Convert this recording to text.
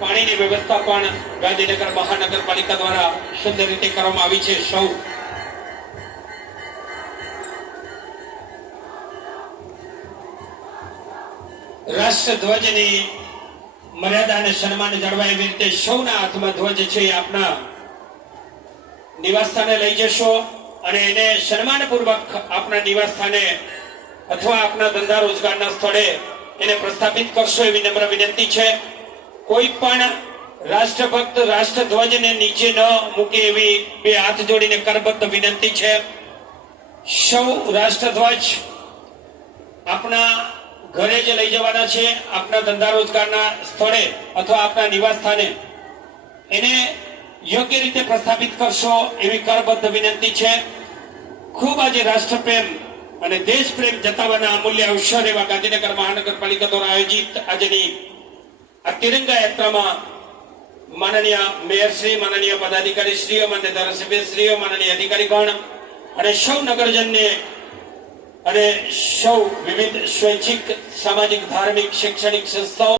પાણીની વ્યવસ્થા પણ ગાંધીનગર મહાનગરપાલિકા દ્વારા સુંદર રીતે કરવામાં આવી છે। સૌ રાષ્ટ્રધ્વજની મર્યાદા અને સન્માન જળવાય એવી રીતે સૌના હાથમાં ધ્વજ છે એ આપના નિવાસ સ્થાને લઈ જશો અને એને સન્માનપૂર્વક આપના નિવાસ સ્થાને અથવા આપના ધંધા રોજગારના સ્થળે એને પ્રસ્થાપિત કરશો એવી નમ્ર વિનંતી છે। કોઈ પણ રાષ્ટ્રભક્ત રાષ્ટ્રધ્વજને નીચે ન મૂકે એવી બે હાથ જોડીને કરબદ્ધ વિનંતી છે। સૌ રાષ્ટ્રધ્વજ આપના ઘરે જે લઈ જવાના છે આપના ધંધા રોજગારના સ્થળે અથવા આપના નિવાસ સ્થાને એને યોગ્ય રીતે પ્રસ્થાપિત કરશો એવી કરબદ્ધ વિનંતી છે। ખૂબ આજે રાષ્ટ્રપ્રેમ અને દેશ પ્રેમ જતાવવાના અમૂલ્ય અવસર એવા ગાંધીનગર મહાનગરપાલિકા દ્વારા આયોજિત આજની આ તિરંગા યાત્રામાં માનનીય મેયરશ્રી, માનનીય પદાધિકારીશ્રીઓ, માન્ય ધારાસભ્યશ્રીઓ, માનનીય અધિકારીગણ અને સૌ નગરજનને અને સૌ વિવિધ સ્વૈચ્છિક, સામાજિક, ધાર્મિક, શૈક્ષણિક સંસ્થાઓ